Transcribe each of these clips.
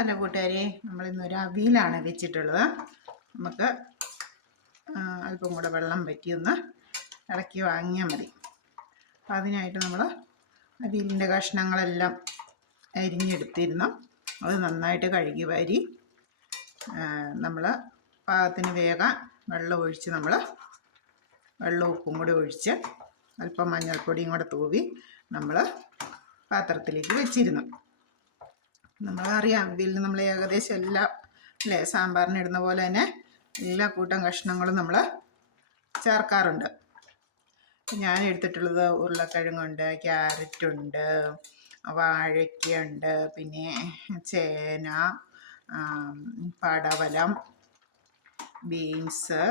Hello കൂട്ടുകാരെ, നമ്മളിന്നൊരു അവിയലാണ് വെച്ചിട്ടുള്ളത്. നമുക്ക് അല്പം കൂടെ വെള്ളം പറ്റിയൊന്ന് ഇളക്കി വാങ്ങിയാൽ മതി. അപ്പം അതിനായിട്ട് നമ്മൾ അവിയലിൻ്റെ കഷ്ണങ്ങളെല്ലാം അരിഞ്ഞെടുത്തിരുന്നു. അത് നന്നായിട്ട് കഴുകി വാരി നമ്മൾ പാകത്തിന് വേഗം വെള്ളം ഒഴിച്ച് വെള്ളവും ഉപ്പും കൂടി ഒഴിച്ച് അല്പം മഞ്ഞൾപ്പൊടിയും കൂടെ തൂവി നമ്മൾ പാത്രത്തിലേക്ക് വെച്ചിരുന്നു. നമ്മളറിയാം അവിയലിൽ നമ്മൾ ഏകദേശം എല്ലാം അല്ലേ സാമ്പാറിനിടുന്ന പോലെ തന്നെ എല്ലാ കൂട്ടം കഷ്ണങ്ങളും നമ്മൾ ചേർക്കാറുണ്ട്. ഞാൻ എടുത്തിട്ടുള്ളത് ഉരുളക്കിഴങ്ങുണ്ട്, ക്യാരറ്റുണ്ട്, വാഴയ്ക്കയുണ്ട്, പിന്നെ ചേന, പടവലം, ബീൻസ്,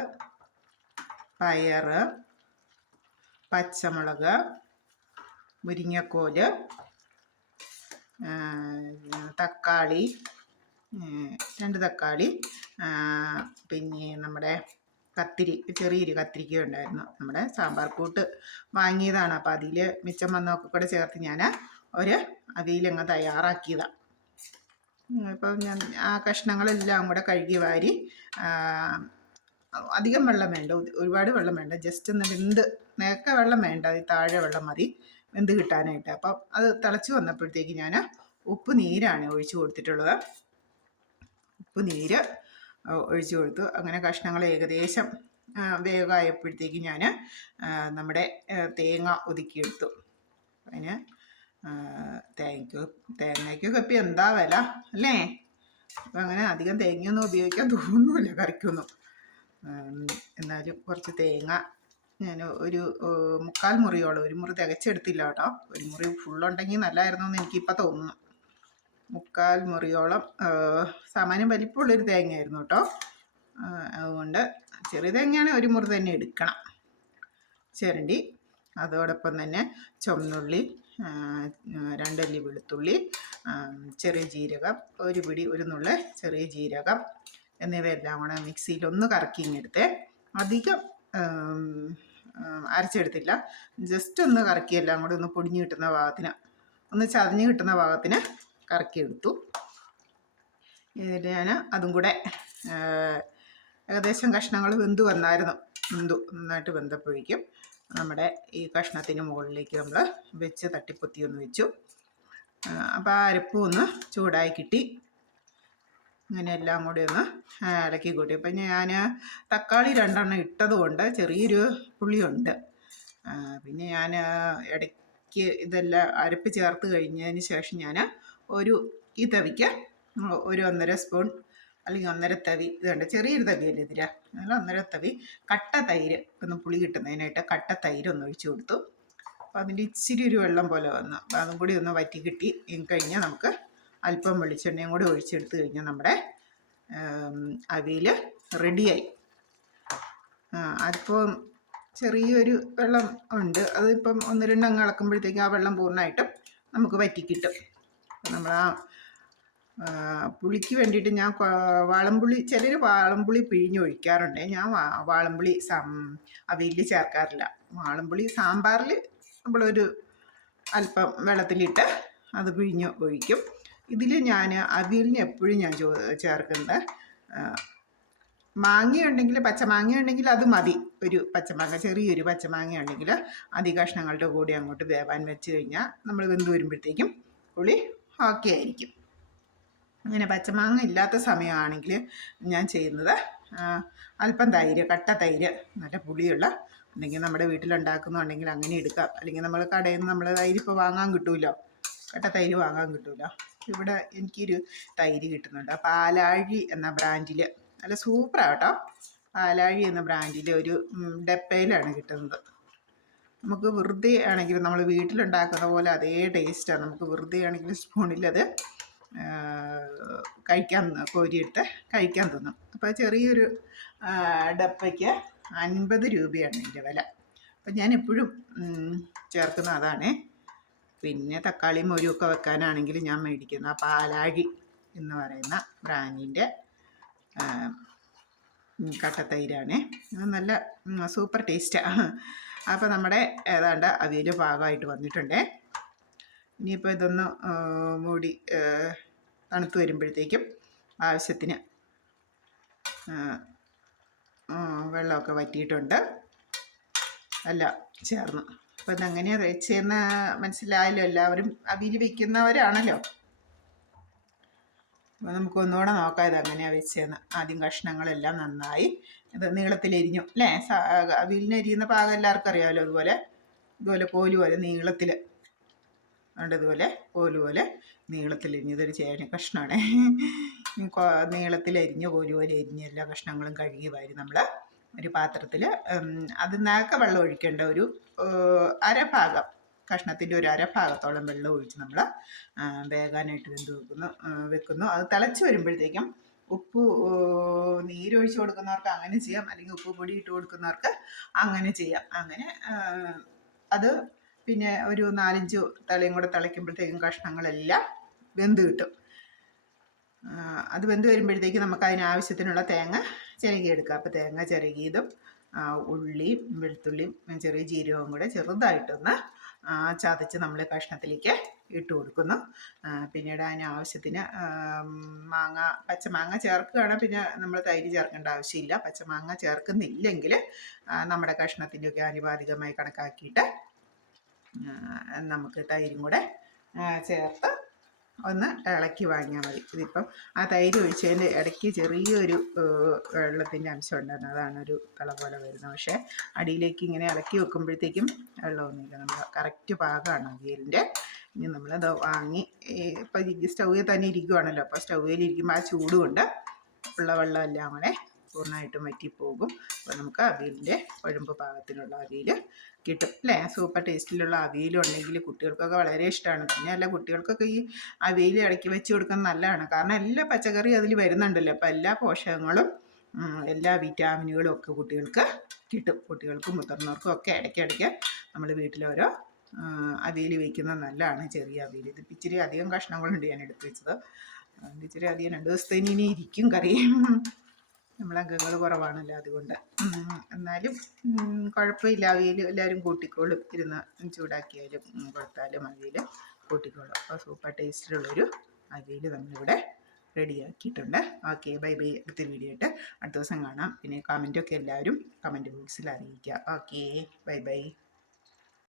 പയറ്, പച്ചമുളക്, മുരിങ്ങക്കോല്, തക്കാളി, 2 തക്കാളി, പിന്നെ നമ്മുടെ ചെറിയൊരു കത്തിരിക്ക ഉണ്ടായിരുന്നു. നമ്മുടെ സാമ്പാർ കൂട്ട് വാങ്ങിയതാണ്. അപ്പോൾ അതിൽ മിച്ചം വന്നൊക്കെ കൂടെ ചേർത്ത് ഞാൻ ഒരു അവിയലങ്ങ് തയ്യാറാക്കിയതാണ്. ഇപ്പം ഞാൻ ആ കഷ്ണങ്ങളെല്ലാം കൂടെ കഴുകി വാരി, അധികം വെള്ളം വേണ്ട, ഒരുപാട് വെള്ളം വേണ്ട, ജസ്റ്റ് ഒന്ന് നേരത്തെ വെള്ളം വേണ്ട, അത് താഴെ വെള്ളം മതി വെന്ത് കിട്ടാനായിട്ട്. അപ്പം അത് തിളച്ച് വന്നപ്പോഴത്തേക്ക് ഞാൻ ഉപ്പ് നീരാണ് ഒഴിച്ചു കൊടുത്തിട്ടുള്ളത്. ഉപ്പ് നീര് ഒഴിച്ചു കൊടുത്തു. അങ്ങനെ കഷ്ണങ്ങൾ ഏകദേശം വേഗമായപ്പോഴത്തേക്ക് ഞാൻ നമ്മുടെ തേങ്ങ ഒതുക്കിയെടുത്തു. അതിന് തേങ്ങയ്ക്കൊക്കെ ഇപ്പം എന്താ വില അല്ലേ? അപ്പം അങ്ങനെ അധികം തേങ്ങയൊന്നും ഉപയോഗിക്കാൻ തോന്നുന്നില്ല കറിക്കൊന്നും. എന്നാലും കുറച്ച് തേങ്ങ ഞാൻ ഒരു 3/4 മുറിയോളം, 1 മുറി തികച്ചെടുത്തില്ല കേട്ടോ. 1 മുറി ഫുള്ളുണ്ടെങ്കിൽ നല്ലതായിരുന്നു എന്ന് എനിക്കിപ്പോൾ തോന്നുന്നു. 3/4 മുറിയോളം സാമാന്യം വലിപ്പമുള്ളൊരു തേങ്ങയായിരുന്നു കേട്ടോ. അതുകൊണ്ട് ചെറിയ തേങ്ങയാണെങ്കിൽ 1 മുറി തന്നെ എടുക്കണം. ചിരണ്ടി അതോടൊപ്പം തന്നെ ചുവന്നുള്ളി, 2 അല്ലി വെളുത്തുള്ളി, ചെറിയ ജീരകം, ഒരു നുള്ള് ചെറിയ ജീരകം എന്നിവയെല്ലാം കൂടെ മിക്സിയിൽ ഒന്ന് കറക്കിങ്ങെടുത്ത്, അധികം അരച്ചെടുത്തില്ല, ജസ്റ്റ് ഒന്ന് കറക്കി എല്ലാം കൂടെ ഒന്ന് പൊടിഞ്ഞ് കിട്ടുന്ന ഭാഗത്തിന്, ഒന്ന് ചതഞ്ഞ് കിട്ടുന്ന ഭാഗത്തിന് കറക്കിയെടുത്തു. ഇതിൽ ഞാൻ അതും കൂടെ ഏകദേശം കഷ്ണങ്ങൾ നന്നായിട്ട് വെന്തപ്പോഴേക്കും നമ്മുടെ ഈ കഷ്ണത്തിന് മുകളിലേക്ക് നമ്മൾ വെച്ച് തട്ടിപ്പൊത്തി ഒന്ന് വെച്ചു. അപ്പോൾ ആ അരപ്പും ഒന്ന് ചൂടായി കിട്ടി. ഇങ്ങനെ എല്ലാം കൂടി ഒന്ന് ഇളക്കി കൂട്ടി. അപ്പം ഞാൻ തക്കാളി 2 എണ്ണം ഇട്ടത് കൊണ്ട് ചെറിയൊരു പുളിയുണ്ട്. പിന്നെ ഞാൻ ഇടയ്ക്ക് ഇതെല്ലാം അരപ്പ് ചേർത്ത് കഴിഞ്ഞതിന് ശേഷം ഞാൻ ഈ തവിക്ക് 1.5 സ്പൂൺ അല്ലെങ്കിൽ 1.5 തവി, ഇതുണ്ട് ചെറിയൊരു തവിയല്ലേ ഇതിൽ, അതിൽ 1.5 തവി കട്ട തൈര്, ഒന്ന് പുളി കിട്ടുന്നതിനായിട്ട് കട്ട തൈര് ഒന്ന് ഒഴിച്ചു കൊടുത്തു. അപ്പോൾ അതിൻ്റെ ഇച്ചിരി ഒരു വെള്ളം പോലെ വന്നു. അപ്പോൾ അതും കൂടി ഒന്ന് വറ്റി കിട്ടി കഴിഞ്ഞാൽ നമുക്ക് അല്പം വെളിച്ചെണ്ണയും കൂടി ഒഴിച്ചെടുത്ത് കഴിഞ്ഞാൽ നമ്മുടെ അവിയൽ റെഡിയായി. അതിപ്പം ചെറിയൊരു വെള്ളം ഉണ്ട്, അതിപ്പം 1-2 അങ്ങ് ഇളക്കുമ്പോഴത്തേക്കും ആ വെള്ളം പൂർണ്ണമായിട്ടും നമുക്ക് വറ്റി കിട്ടും. നമ്മൾ പുളിക്ക് വേണ്ടിയിട്ട് ഞാൻ വാളംപുളി, ചിലർ വാളംപുളി പിഴിഞ്ഞൊഴിക്കാറുണ്ട്. ഞാൻ വാളംപുളി അവിയലിൽ ചേർക്കാറില്ല. വാളംപുളി സാമ്പാറിൽ നമ്മളൊരു അല്പം വെള്ളത്തിലിട്ട് അത് പിഴിഞ്ഞ് ഒഴിക്കും. ഇതിൽ ഞാൻ അവിയലിന് എപ്പോഴും ഞാൻ ചേർക്കുന്നത് മാങ്ങയുണ്ടെങ്കിൽ, പച്ചമാങ്ങ ഉണ്ടെങ്കിൽ അത് മതി. ഒരു പച്ചമാങ്ങ, ചെറിയൊരു പച്ചമാങ്ങ ഉണ്ടെങ്കിൽ അധിക കഷ്ണങ്ങളുടെ കൂടി അങ്ങോട്ട് വേവാൻ വെച്ച് കഴിഞ്ഞാൽ നമ്മൾ വെന്ത് വരുമ്പോഴത്തേക്കും പുളി ഓക്കെ ആയിരിക്കും. അങ്ങനെ പച്ചമാങ്ങ ഇല്ലാത്ത സമയമാണെങ്കിൽ ഞാൻ ചെയ്യുന്നത് അല്പം തൈര്, കട്ട തൈര്, നല്ല പുളിയുള്ള അല്ലെങ്കിൽ നമ്മുടെ വീട്ടിലുണ്ടാക്കുന്നുണ്ടെങ്കിൽ അങ്ങനെ എടുക്കാം. അല്ലെങ്കിൽ നമ്മൾ കടയിൽ നിന്ന് തൈര് ഇപ്പോൾ വാങ്ങാൻ കിട്ടുമല്ലോ, കട്ട തൈര് വാങ്ങാൻ കിട്ടുമല്ലോ. ഇവിടെ എനിക്കൊരു തൈര് കിട്ടുന്നുണ്ട്, പാലാഴി എന്ന ബ്രാൻഡിൽ, നല്ല സൂപ്പറാണ് കേട്ടോ. പാലാഴി എന്ന ബ്രാൻഡിൽ ഒരു ഡപ്പയിലാണ് കിട്ടുന്നത്. നമുക്ക് വെറുതെ ആണെങ്കിലും നമ്മൾ വീട്ടിലുണ്ടാക്കുന്ന പോലെ അതേ ടേസ്റ്റാണ്. നമുക്ക് വെറുതെ ആണെങ്കിലും സ്പൂണിലത് കോരിയെടുത്ത് കഴിക്കാൻ തോന്നും. അപ്പോൾ ചെറിയൊരു ഡപ്പയ്ക്ക് 50 രൂപയാണ് ഇതിൻ്റെ വില. അപ്പം ഞാൻ എപ്പോഴും ചേർക്കുന്ന അതാണ്. പിന്നെ തക്കാളി മോരുമൊക്കെ വെക്കാനാണെങ്കിൽ ഞാൻ മേടിക്കുന്ന പാലാഴി എന്ന് പറയുന്ന ബ്രാൻഡിൻ്റെ കട്ടത്തൈരാണ്. നല്ല സൂപ്പർ ടേസ്റ്റാണ്. അപ്പോൾ നമ്മുടെ ഏതാണ്ട് അവിയൽ പാകമായിട്ട് വന്നിട്ടുണ്ട്. ഇനിയിപ്പോൾ ഇതൊന്ന് മൂടി തണുത്ത് വരുമ്പോഴത്തേക്കും ആവശ്യത്തിന് വെള്ളമൊക്കെ വറ്റിയിട്ടുണ്ട് എല്ലാം ചേർന്ന്. അപ്പോൾ ഇതെങ്ങനെയാണ് വെച്ചതെന്ന് മനസ്സിലായല്ലോ, എല്ലാവരും അവിയൽ വയ്ക്കുന്നവരാണല്ലോ. അപ്പോൾ നമുക്ക് ഒന്നുകൂടെ നോക്കാം ഇതെങ്ങനെയാണ് വെച്ചതെന്ന്. ആദ്യം കഷ്ണങ്ങളെല്ലാം നന്നായി ഇത് നീളത്തിലരിഞ്ഞു അല്ലേ. അവിയലിന് അരിയുന്ന പാകം എല്ലാവർക്കും അറിയാമല്ലോ. ഇതുപോലെ കോല് പോലെ നീളത്തിൽ അതുകൊണ്ട് ഇതുപോലെ കോല് പോലെ നീളത്തിലരിഞ്ഞ്, ഇതൊരു ചേന കഷ്ണമാണ്. നീളത്തിലരിഞ്ഞ് കോല് പോലെ അരിഞ്ഞ് എല്ലാ കഷ്ണങ്ങളും കഴുകി വാരി നമ്മൾ ഒരു പാത്രത്തിൽ അത് നേരത്തെ വെള്ളം ഒഴിക്കേണ്ട ഒരു അരഭാഗം, കഷ്ണത്തിൻ്റെ ഒരു അരഭാഗത്തോളം വെള്ളം ഒഴിച്ച് നമ്മൾ വേകാനായിട്ട് വെക്കുന്നു. അത് തിളച്ച് വരുമ്പോഴത്തേക്കും ഉപ്പ് നീരൊഴിച്ച് കൊടുക്കുന്നവർക്ക് അങ്ങനെ ചെയ്യാം, അല്ലെങ്കിൽ ഉപ്പ് പൊടി ഇട്ട് കൊടുക്കുന്നവർക്ക് അങ്ങനെ ചെയ്യാം. അങ്ങനെ അത് പിന്നെ ഒരു 4-5 തളയും കൂടെ തിളയ്ക്കുമ്പോഴത്തേക്കും കഷ്ണങ്ങളെല്ലാം വെന്ത് കിട്ടും. അത് വെന്ത് വരുമ്പോഴത്തേക്ക് നമുക്ക് അതിനാവശ്യത്തിനുള്ള തേങ്ങ ചിരകിയെടുക്കാം. അപ്പോൾ തേങ്ങ ചിരകിയതും ഉള്ളിയും വെളുത്തുള്ളിയും ചെറിയ ജീരകവും കൂടെ ചെറുതായിട്ടൊന്ന് ചതച്ച് നമ്മൾ കഷ്ണത്തിലേക്ക് ഇട്ട് കൊടുക്കുന്നു. പിന്നീട് അതിനാവശ്യത്തിന് പച്ചമാങ്ങ ചേർക്കുകയാണെങ്കിൽ പിന്നെ നമ്മൾ തൈര് ചേർക്കേണ്ട ആവശ്യമില്ല. പച്ചമാങ്ങ ചേർക്കുന്നില്ലെങ്കിൽ നമ്മുടെ കഷ്ണത്തിൻ്റെയൊക്കെ ആനുപാതികമായി കണക്കാക്കിയിട്ട് നമുക്ക് തൈരും കൂടെ ചേർത്ത് ഒന്ന് ഇളക്കി വാങ്ങിയാൽ മതി. ഇതിപ്പം ആ തൈര് ഒഴിച്ചതിൻ്റെ ഇടയ്ക്ക് ചെറിയൊരു വെള്ളത്തിൻ്റെ അംശം ഉണ്ടായിരുന്നു, അതാണ് ഒരു കള പോലെ വരുന്നത്. പക്ഷേ അടിയിലേക്ക് ഇങ്ങനെ ഇളക്കി വെക്കുമ്പോഴത്തേക്കും വെള്ളമൊന്നുമില്ല, നമ്മൾ കറക്റ്റ് പാകമാണ് അവിയലിൻ്റെ. ഇനി നമ്മളത് വാങ്ങി ഇപ്പം സ്റ്റൗവിൽ തന്നെ ഇരിക്കുവാണല്ലോ, അപ്പോൾ സ്റ്റൗവിലിരിക്കുമ്പോൾ ആ ചൂട് കൊണ്ട് ഉള്ള വെള്ളമെല്ലാം കൂടെ പൂർണ്ണമായിട്ടും വറ്റിപ്പോകും. അപ്പോൾ നമുക്ക് അവിയലിൻ്റെ കുഴമ്പ് പാകത്തിനുള്ള അവിയൽ കിട്ടും അല്ലേ. സൂപ്പർ ടേസ്റ്റിലുള്ള അവിയലും ഉണ്ടെങ്കിൽ കുട്ടികൾക്കൊക്കെ വളരെ ഇഷ്ടമാണ്. പിന്നെ അല്ല, കുട്ടികൾക്കൊക്കെ ഈ അവിയൽ ഇടയ്ക്ക് വെച്ച് കൊടുക്കുന്നത് നല്ലതാണ്. കാരണം എല്ലാ പച്ചക്കറി അതിൽ വരുന്നുണ്ടല്ലോ, അപ്പോൾ എല്ലാ പോഷകങ്ങളും എല്ലാ വിറ്റാമിനുകളും ഒക്കെ കുട്ടികൾക്ക് കിട്ടും. കുട്ടികൾക്കും മുതിർന്നവർക്കും ഒക്കെ ഇടയ്ക്കിടയ്ക്ക് നമ്മൾ വീട്ടിലോരോ അവിയൽ വയ്ക്കുന്നത് നല്ലതാണ്. ചെറിയ അവിയൽ ഇത് ഇച്ചിരി അധികം കഷ്ണങ്ങളുണ്ട് ഞാൻ എടുത്ത് വെച്ചത്, ഇച്ചിരി അധികം 2 ദിവസത്തേന് ഇനി ഇരിക്കും കറി. നമ്മളംഗങ്ങൾ കുറവാണല്ലോ, അതുകൊണ്ട്. എന്നാലും കുഴപ്പമില്ല, അവിയൽ എല്ലാവരും കൂട്ടിക്കോളും. ഇരുന്ന് ചൂടാക്കിയാലും കൊടുത്താലും അവിയൽ കൂട്ടിക്കോളും. അപ്പോൾ സൂപ്പർ ടേസ്റ്റിലുള്ളൊരു അവിയൽ നമ്മളിവിടെ റെഡിയാക്കിയിട്ടുണ്ട്. Okay, bye bye. അടുത്ത വീഡിയോ ആയിട്ട് അടുത്ത ദിവസം കാണാം. പിന്നെ കമൻറ്റൊക്കെ എല്ലാവരും കമൻറ്റ് ബോക്സിൽ അറിയിക്കുക. Okay, bye by.